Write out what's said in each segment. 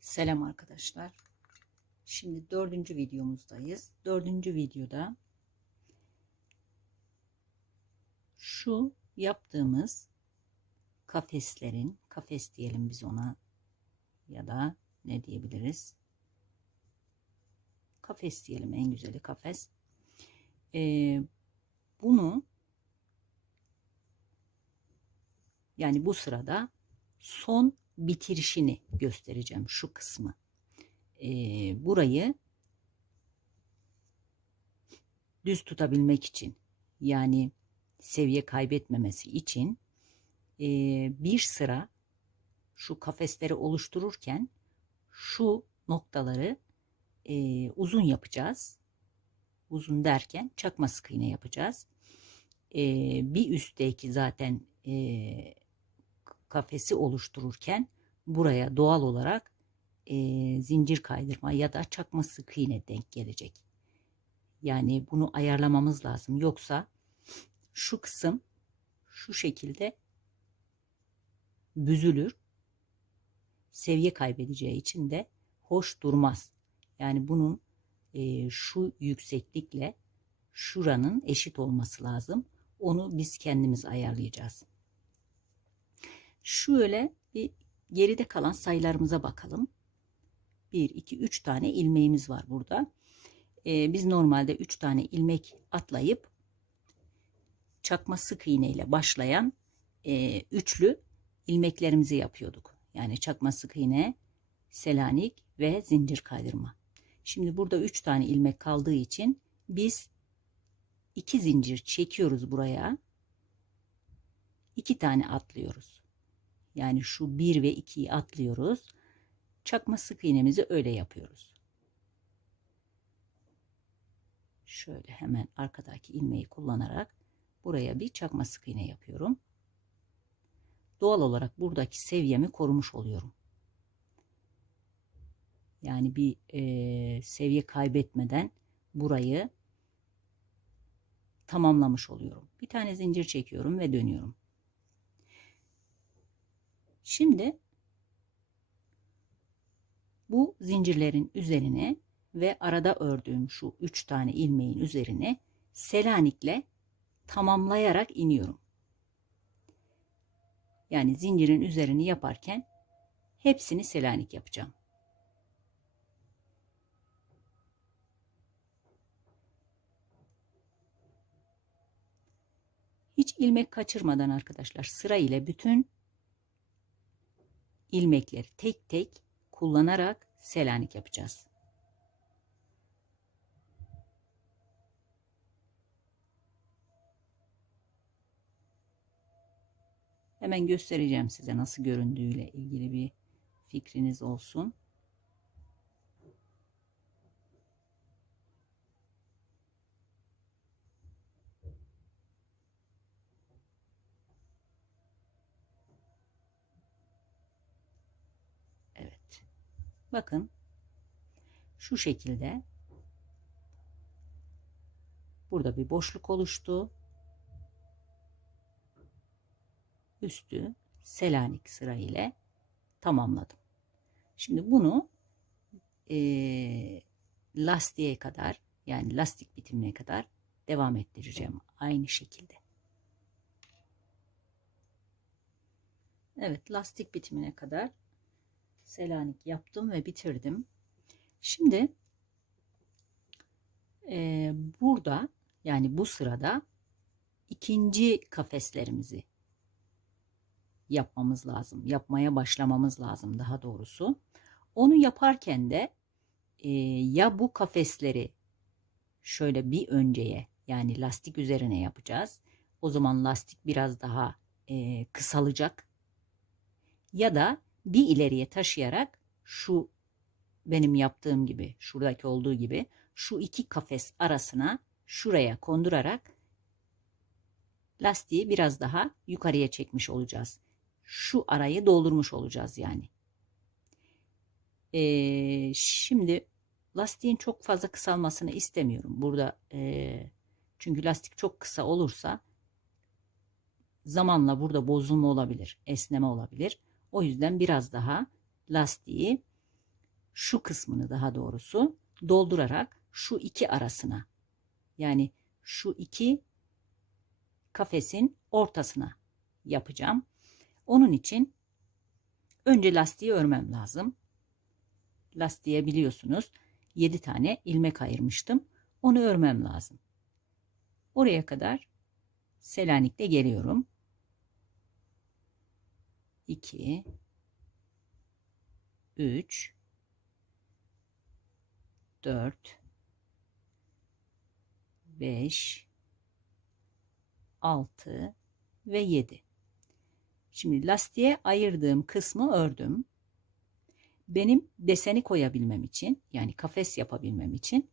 Selam arkadaşlar. Şimdi dördüncü videomuzdayız. Dördüncü videoda şu yaptığımız kafeslerin, kafes diyelim biz ona ya da ne diyebiliriz? Kafes diyelim en güzeli kafes. Ee, bunu yani bu sırada son bitirişini göstereceğim şu kısmı. Ee, burayı düz tutabilmek için yani seviye kaybetmemesi için e, bir sıra şu kafesleri oluştururken şu noktaları e, uzun yapacağız. Uzun derken çakma sık iğne yapacağız. E, bir üstteki zaten e, kafesi oluştururken buraya doğal olarak e, zincir kaydırma ya da çakma sık iğne denk gelecek. Yani bunu ayarlamamız lazım. Yoksa şu kısım şu şekilde büzülür. Seviye kaybedeceği için de hoş durmaz. Yani bunun e, şu yükseklikle şuranın eşit olması lazım. Onu biz kendimiz ayarlayacağız. Şöyle bir geride kalan sayılarımıza bakalım. 1, 2, 3 tane ilmeğimiz var burada. Ee, biz normalde 3 tane ilmek atlayıp çakma sık iğne ile başlayan e, üçlü ilmeklerimizi yapıyorduk. Yani çakma sık iğne, selanik ve zincir kaydırma. Şimdi burada 3 tane ilmek kaldığı için biz 2 zincir çekiyoruz buraya. 2 tane atlıyoruz. Yani şu 1 ve 2'yi atlıyoruz. Çakma sık iğnemizi öyle yapıyoruz. Şöyle hemen arkadaki ilmeği kullanarak buraya bir çakma sık iğne yapıyorum. Doğal olarak buradaki seviyemi korumuş oluyorum. Yani bir e, seviye kaybetmeden burayı tamamlamış oluyorum. Bir tane zincir çekiyorum ve dönüyorum. Şimdi bu zincirlerin üzerine ve arada ördüğüm şu üç tane ilmeğin üzerine selanikle tamamlayarak iniyorum. Yani zincirin üzerini yaparken hepsini selanik yapacağım. Hiç ilmek kaçırmadan arkadaşlar sıra ile bütün ilmekleri tek tek kullanarak selanik yapacağız. Hemen göstereceğim size nasıl göründüğüyle ilgili bir fikriniz olsun. Evet. Bakın şu şekilde burada bir boşluk oluştu. Üstü Selanik sıra ile tamamladım. Şimdi bunu e, lastiğe kadar yani lastik bitimine kadar devam ettireceğim aynı şekilde. Evet lastik bitimine kadar Selanik yaptım ve bitirdim. Şimdi e, burada yani bu sırada ikinci kafeslerimizi yapmamız lazım. Yapmaya başlamamız lazım daha doğrusu. Onu yaparken de e, ya bu kafesleri şöyle bir önceye yani lastik üzerine yapacağız. O zaman lastik biraz daha e, kısalacak. Ya da bir ileriye taşıyarak şu benim yaptığım gibi şuradaki olduğu gibi şu iki kafes arasına şuraya kondurarak lastiği biraz daha yukarıya çekmiş olacağız. Şu arayı doldurmuş olacağız yani. Ee, şimdi lastiğin çok fazla kısalmasını istemiyorum. Burada e, çünkü lastik çok kısa olursa zamanla burada bozulma olabilir, esneme olabilir. O yüzden biraz daha lastiği şu kısmını daha doğrusu doldurarak şu iki arasına yani şu iki kafesin ortasına yapacağım. Onun için önce lastiği örmem lazım. Lastiğe biliyorsunuz 7 tane ilmek ayırmıştım. Onu örmem lazım. Oraya kadar Selanik'le geliyorum. 2 3 4 5 6 ve 7. Şimdi lastiğe ayırdığım kısmı ördüm. Benim deseni koyabilmem için yani kafes yapabilmem için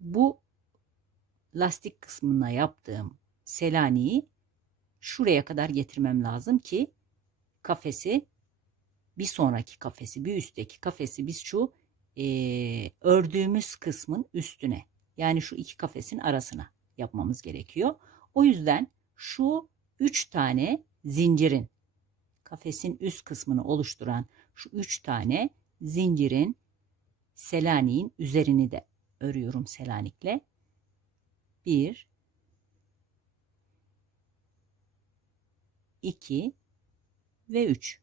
bu lastik kısmına yaptığım selaniyi şuraya kadar getirmem lazım ki kafesi bir sonraki kafesi bir üstteki kafesi biz şu e, ördüğümüz kısmın üstüne yani şu iki kafesin arasına yapmamız gerekiyor. O yüzden şu üç tane zincirin kafesin üst kısmını oluşturan şu üç tane zincirin Selanik'in üzerini de örüyorum Selanik'le. Bir, iki ve üç.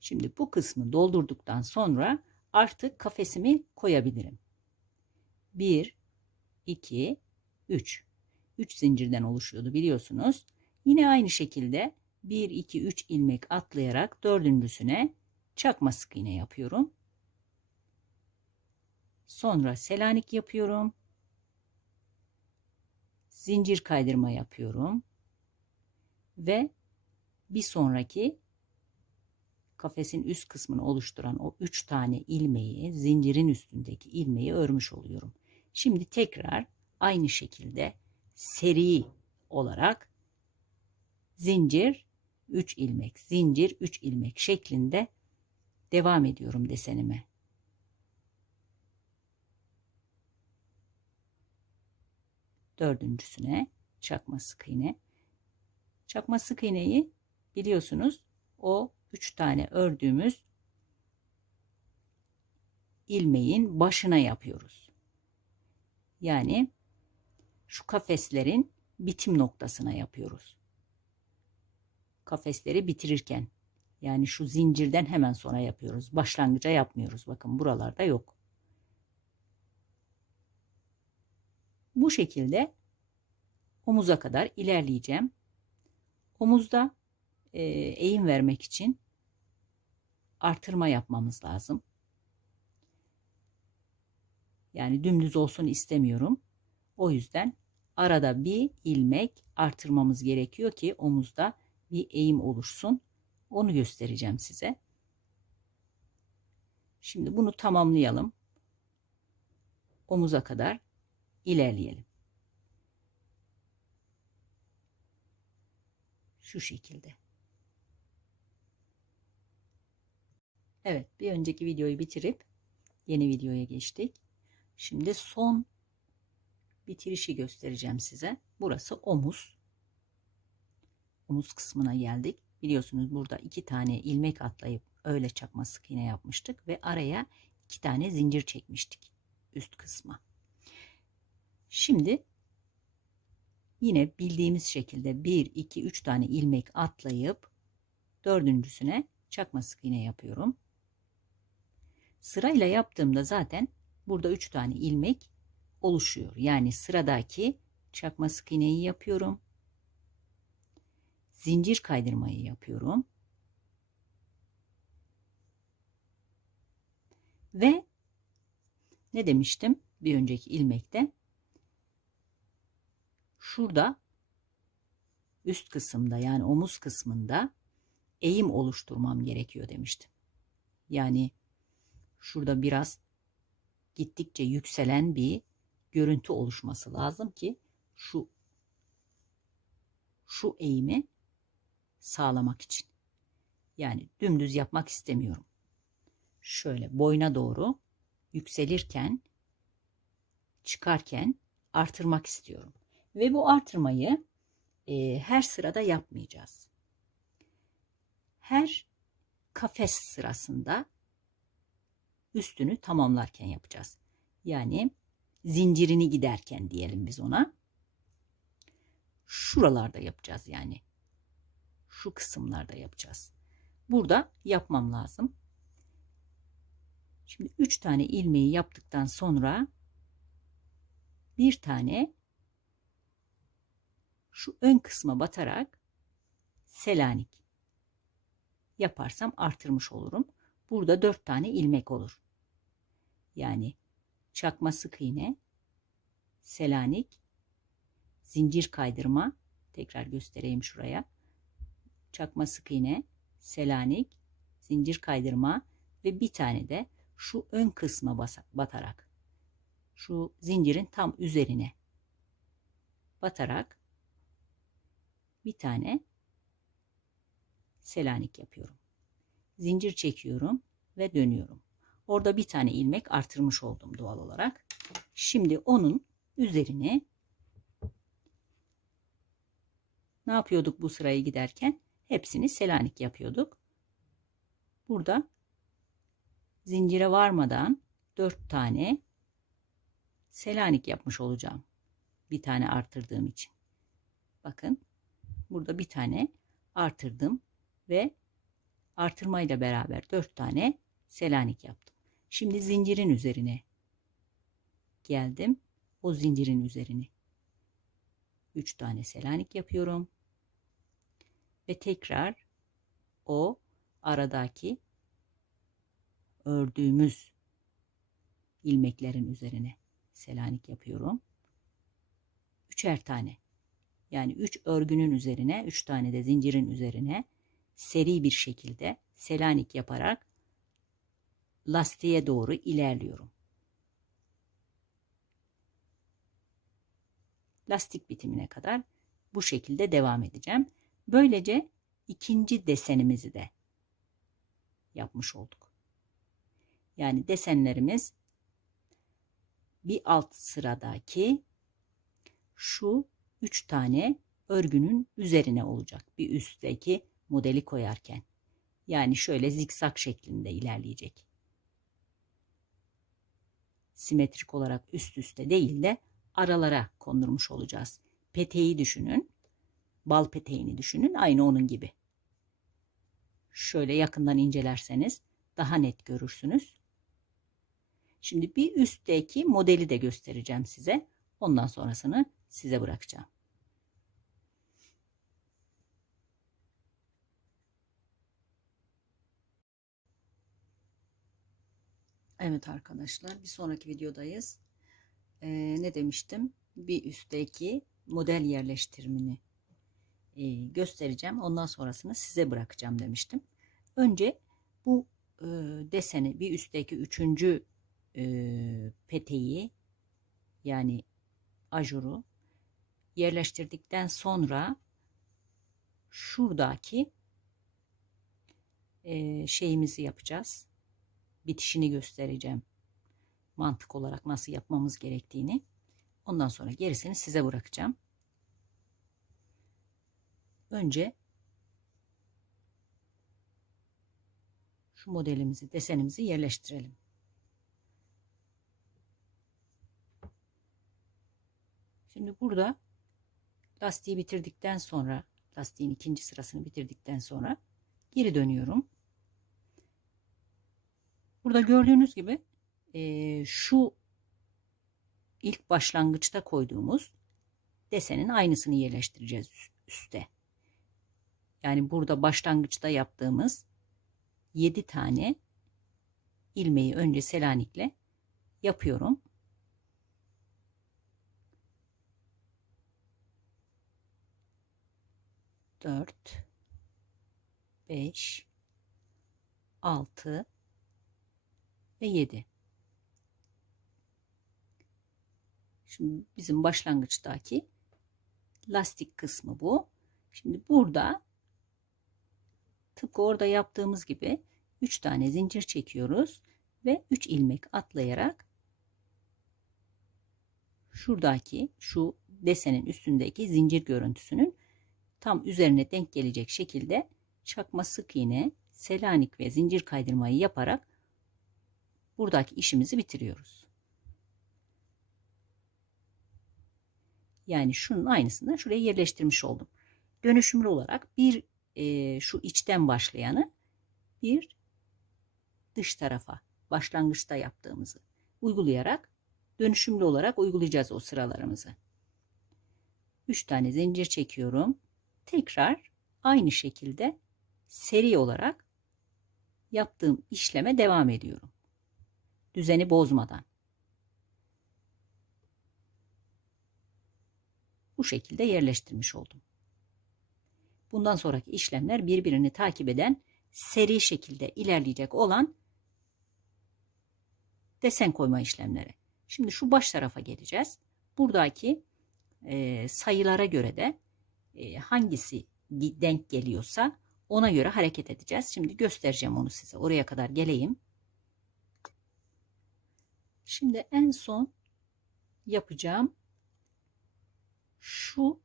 Şimdi bu kısmı doldurduktan sonra artık kafesimi koyabilirim. 1, 2, 3. 3 zincirden oluşuyordu biliyorsunuz. Yine aynı şekilde 1, 2, 3 ilmek atlayarak dördüncüsüne çakma sık iğne yapıyorum. Sonra selanik yapıyorum. Zincir kaydırma yapıyorum. Ve bir sonraki kafesin üst kısmını oluşturan o 3 tane ilmeği, zincirin üstündeki ilmeği örmüş oluyorum. Şimdi tekrar aynı şekilde seri olarak zincir 3 ilmek, zincir 3 ilmek şeklinde devam ediyorum desenime. Dördüncüsüne çakma sık iğne. Çakma sık iğneyi biliyorsunuz o 3 tane ördüğümüz ilmeğin başına yapıyoruz. Yani şu kafeslerin bitim noktasına yapıyoruz. Kafesleri bitirirken yani şu zincirden hemen sonra yapıyoruz. Başlangıca yapmıyoruz. Bakın buralarda yok. Bu şekilde omuza kadar ilerleyeceğim. Omuzda e, eğim vermek için artırma yapmamız lazım. Yani dümdüz olsun istemiyorum. O yüzden arada bir ilmek artırmamız gerekiyor ki omuzda bir eğim oluşsun. Onu göstereceğim size. Şimdi bunu tamamlayalım. Omuza kadar ilerleyelim. Şu şekilde. Evet bir önceki videoyu bitirip yeni videoya geçtik. Şimdi son bitirişi göstereceğim size. Burası omuz. Omuz kısmına geldik. Biliyorsunuz burada iki tane ilmek atlayıp öyle çakma sık iğne yapmıştık ve araya iki tane zincir çekmiştik üst kısma. Şimdi yine bildiğimiz şekilde 1 2 3 tane ilmek atlayıp dördüncüsüne çakma sık iğne yapıyorum. Sırayla yaptığımda zaten burada 3 tane ilmek oluşuyor. Yani sıradaki çakma sık iğneyi yapıyorum. Zincir kaydırmayı yapıyorum. Ve ne demiştim bir önceki ilmekte? Şurada üst kısımda yani omuz kısmında eğim oluşturmam gerekiyor demiştim. Yani şurada biraz gittikçe yükselen bir görüntü oluşması lazım ki şu şu eğimi sağlamak için. Yani dümdüz yapmak istemiyorum. Şöyle boyuna doğru yükselirken çıkarken artırmak istiyorum. Ve bu artırmayı e, her sırada yapmayacağız. Her kafes sırasında üstünü tamamlarken yapacağız. Yani zincirini giderken diyelim biz ona. Şuralarda yapacağız yani. Şu kısımlarda yapacağız. Burada yapmam lazım. Şimdi 3 tane ilmeği yaptıktan sonra bir tane şu ön kısma batarak Selanik yaparsam artırmış olurum. Burada 4 tane ilmek olur. Yani çakma sık iğne, Selanik, zincir kaydırma, tekrar göstereyim şuraya. Çakma sık iğne, Selanik, zincir kaydırma ve bir tane de şu ön kısma batarak şu zincirin tam üzerine batarak bir tane Selanik yapıyorum. Zincir çekiyorum ve dönüyorum. Orada bir tane ilmek artırmış oldum doğal olarak. Şimdi onun üzerine ne yapıyorduk bu sırayı giderken? Hepsini Selanik yapıyorduk. Burada zincire varmadan 4 tane Selanik yapmış olacağım. Bir tane artırdığım için. Bakın burada bir tane artırdım ve artırmayla beraber 4 tane Selanik yaptım. Şimdi zincirin üzerine geldim. O zincirin üzerine 3 tane Selanik yapıyorum. Ve tekrar o aradaki ördüğümüz ilmeklerin üzerine Selanik yapıyorum. Üçer tane. Yani üç örgünün üzerine, üç tane de zincirin üzerine seri bir şekilde Selanik yaparak lastiğe doğru ilerliyorum. Lastik bitimine kadar bu şekilde devam edeceğim. Böylece ikinci desenimizi de yapmış olduk. Yani desenlerimiz bir alt sıradaki şu üç tane örgünün üzerine olacak. Bir üstteki modeli koyarken. Yani şöyle zikzak şeklinde ilerleyecek. Simetrik olarak üst üste değil de aralara kondurmuş olacağız. Peteği düşünün. Bal peteğini düşünün. Aynı onun gibi. Şöyle yakından incelerseniz daha net görürsünüz. Şimdi bir üstteki modeli de göstereceğim size. Ondan sonrasını size bırakacağım. Evet arkadaşlar bir sonraki videodayız. Ee, ne demiştim? Bir üstteki model yerleştirmini e, göstereceğim. Ondan sonrasını size bırakacağım demiştim. Önce bu e, deseni bir üstteki üçüncü e, peteği yani ajuru yerleştirdikten sonra şuradaki e, şeyimizi yapacağız. Bitişini göstereceğim. Mantık olarak nasıl yapmamız gerektiğini. Ondan sonra gerisini size bırakacağım. Önce şu modelimizi, desenimizi yerleştirelim. Şimdi burada lastiği bitirdikten sonra lastiğin ikinci sırasını bitirdikten sonra geri dönüyorum. Burada gördüğünüz gibi e, şu ilk başlangıçta koyduğumuz desenin aynısını yerleştireceğiz üste. Yani burada başlangıçta yaptığımız 7 tane ilmeği önce Selanik'le yapıyorum. 4 5 6 ve 7 Şimdi bizim başlangıçtaki lastik kısmı bu. Şimdi burada tıpkı orada yaptığımız gibi 3 tane zincir çekiyoruz ve 3 ilmek atlayarak şuradaki şu desenin üstündeki zincir görüntüsünün tam üzerine denk gelecek şekilde çakma sık iğne, Selanik ve zincir kaydırmayı yaparak buradaki işimizi bitiriyoruz. Yani şunun aynısını şuraya yerleştirmiş oldum. Dönüşümlü olarak bir e, şu içten başlayanı bir dış tarafa başlangıçta yaptığımızı uygulayarak dönüşümlü olarak uygulayacağız o sıralarımızı. 3 tane zincir çekiyorum. Tekrar aynı şekilde seri olarak yaptığım işleme devam ediyorum. Düzeni bozmadan. Bu şekilde yerleştirmiş oldum. Bundan sonraki işlemler birbirini takip eden seri şekilde ilerleyecek olan desen koyma işlemleri. Şimdi şu baş tarafa geleceğiz. Buradaki e, sayılara göre de e, hangisi denk geliyorsa ona göre hareket edeceğiz. Şimdi göstereceğim onu size. Oraya kadar geleyim. Şimdi en son yapacağım şu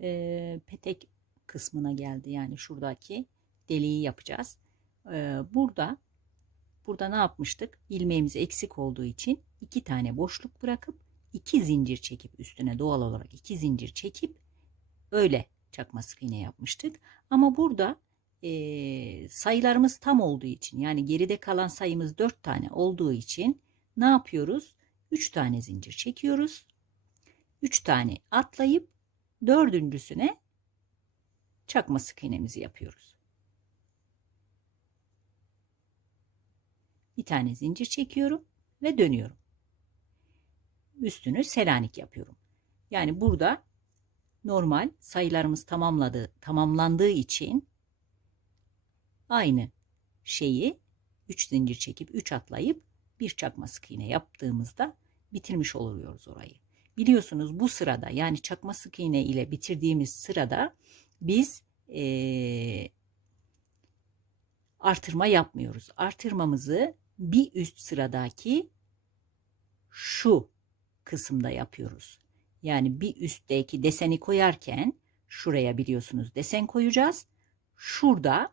e, petek kısmına geldi. Yani şuradaki deliği yapacağız. E, burada burada ne yapmıştık? İlmeğimiz eksik olduğu için iki tane boşluk bırakıp iki zincir çekip üstüne doğal olarak iki zincir çekip öyle çakma sık iğne yapmıştık. Ama burada e, sayılarımız tam olduğu için yani geride kalan sayımız dört tane olduğu için ne yapıyoruz? Üç tane zincir çekiyoruz. Üç tane atlayıp dördüncüsüne çakma sık iğnemizi yapıyoruz. Bir tane zincir çekiyorum ve dönüyorum. Üstünü selanik yapıyorum. Yani burada normal sayılarımız tamamladı, tamamlandığı için aynı şeyi 3 zincir çekip 3 atlayıp bir çakma sık iğne yaptığımızda bitirmiş oluyoruz orayı. Biliyorsunuz bu sırada yani çakma sık iğne ile bitirdiğimiz sırada biz ee, artırma yapmıyoruz. Artırmamızı bir üst sıradaki şu kısımda yapıyoruz. Yani bir üstteki deseni koyarken şuraya biliyorsunuz desen koyacağız. Şurada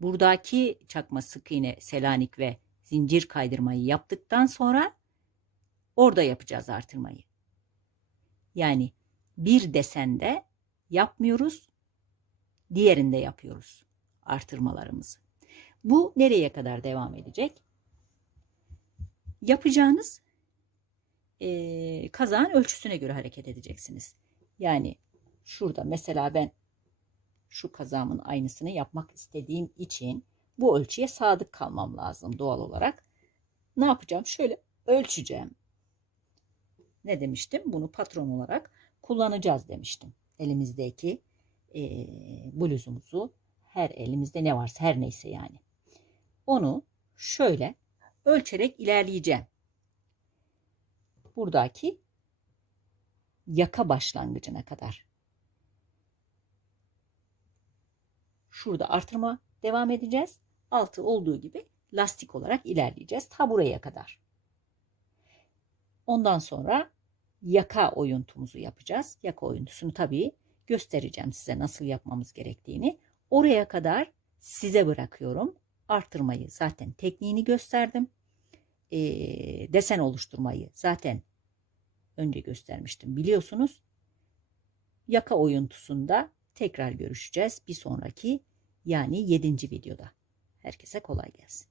buradaki çakma sık iğne, selanik ve zincir kaydırmayı yaptıktan sonra orada yapacağız artırmayı. Yani bir desende yapmıyoruz, diğerinde yapıyoruz artırmalarımızı. Bu nereye kadar devam edecek? Yapacağınız e, kazağın ölçüsüne göre hareket edeceksiniz. Yani şurada mesela ben şu kazağımın aynısını yapmak istediğim için bu ölçüye sadık kalmam lazım doğal olarak. Ne yapacağım? Şöyle ölçeceğim. Ne demiştim? Bunu patron olarak kullanacağız demiştim. Elimizdeki e, bluzumuzu her elimizde ne varsa her neyse yani. Onu şöyle ölçerek ilerleyeceğim buradaki yaka başlangıcına kadar. Şurada artırma devam edeceğiz. Altı olduğu gibi lastik olarak ilerleyeceğiz. Ta buraya kadar. Ondan sonra yaka oyuntumuzu yapacağız. Yaka oyuntusunu tabii göstereceğim size nasıl yapmamız gerektiğini. Oraya kadar size bırakıyorum. Artırmayı zaten tekniğini gösterdim. E, desen oluşturmayı zaten önce göstermiştim biliyorsunuz. Yaka oyuntusunda tekrar görüşeceğiz bir sonraki yani 7. videoda. Herkese kolay gelsin.